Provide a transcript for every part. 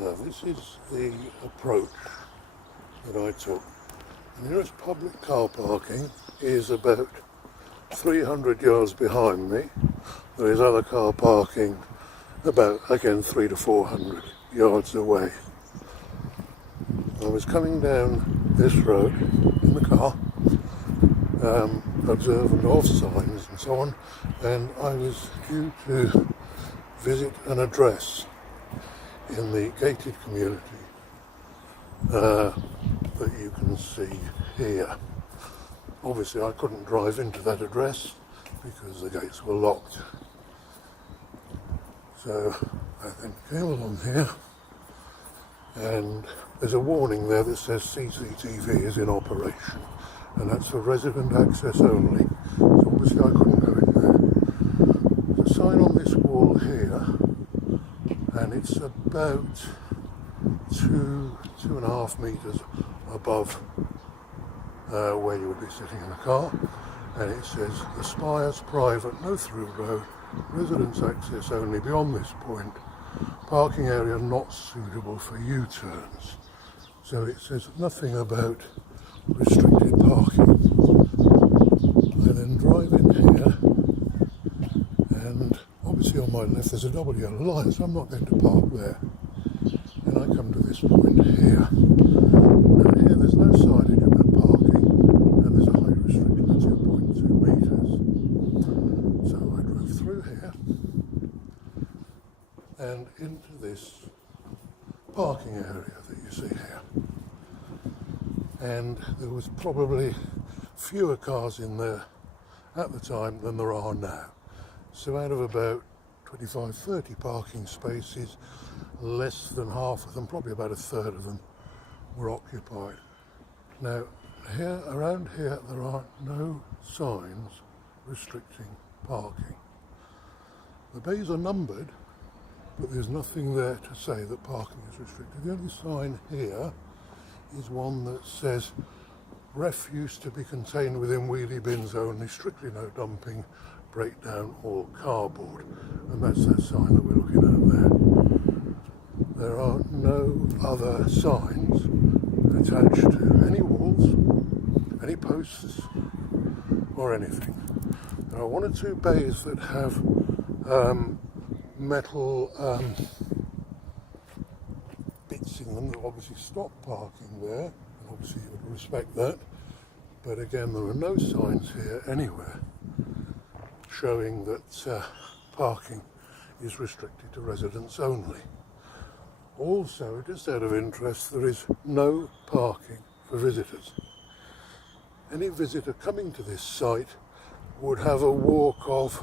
So this is the approach that I took. The nearest public car parking is about 300 yards behind me. There is other car parking about, again, 300 to 400 yards away. I was coming down this road in the car, observant of signs and so on, and I was due to visit an address in the gated community that you can see here. Obviously I couldn't drive into that address because the gates were locked. So I then came along here, and there's a warning there that says CCTV is in operation, and that's for resident access only. So obviously I couldn't go in there. There's a sign on this wall here, and it's about 2.5 meters above where you would be sitting in a car, and it says the Spires private, no through road, residents access only beyond this point, parking area not suitable for U-turns. So it says nothing about restricted parking. I then drive in here, and obviously on my left there's a double yellow line, so I'm not going to park there. And I come to this point here. Now here there's no signage about parking, and there's a height restriction of 2.2 metres. So I drove through here and into this parking area that you see here. And there was probably fewer cars in there at the time than there are now. So out of about 25-30 parking spaces, less than half of them, probably about a third of them, were occupied. Now here, around here, there are no signs restricting parking. The bays are numbered, but there's nothing there to say that parking is restricted. The only sign here is one that says refuse to be contained within wheelie bins only, strictly no dumping, breakdown or cardboard. And that's that sign that we're looking at there. There are no other signs attached to any walls, any posts or anything. There are one or two bays that have metal bits in them that obviously stop parking there, and obviously you would respect that. But again, there are no signs here anywhere showing that parking is restricted to residents only. Also, just out of interest, there is no parking for visitors. Any visitor coming to this site would have a walk of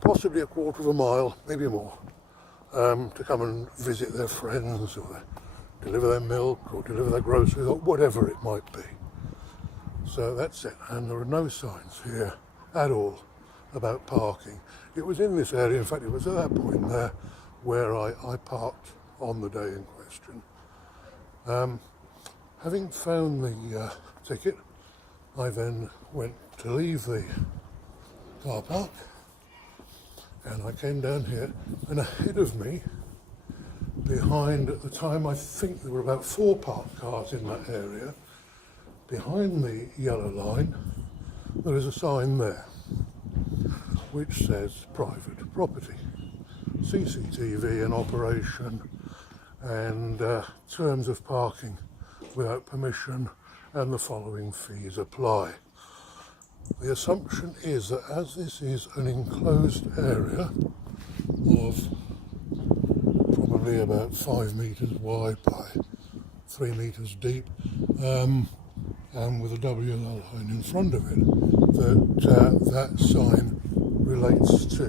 possibly a quarter of a mile, maybe more, to come and visit their friends or deliver their milk or deliver their groceries or whatever it might be. So that's it, and there are no signs here at all about parking. It was in this area, in fact it was at that point there where I parked on the day in question. Having found the ticket, I then went to leave the car park, and I came down here, and ahead of me, behind, at the time I think there were about 4 parked cars in that area, behind the yellow line there is a sign there which says private property, CCTV in operation, and terms of parking without permission, and the following fees apply. The assumption is that as this is an enclosed area of probably about 5 metres wide by 3 metres deep, and with a WL line in front of it, that sign relates to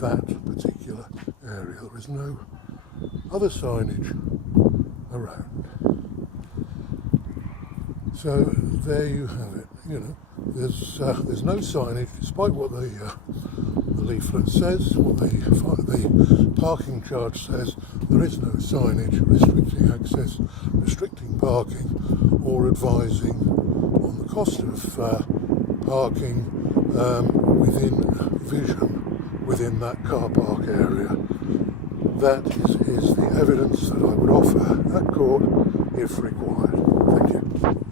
that particular area. There is no other signage around. So there you have it. You know, there's no signage, despite what the leaflet says, what the parking charge says. There is no signage restricting access, restricting parking, or advising on the cost of parking within vision within that car park area. that is the evidence that I would offer at court if required. Thank you.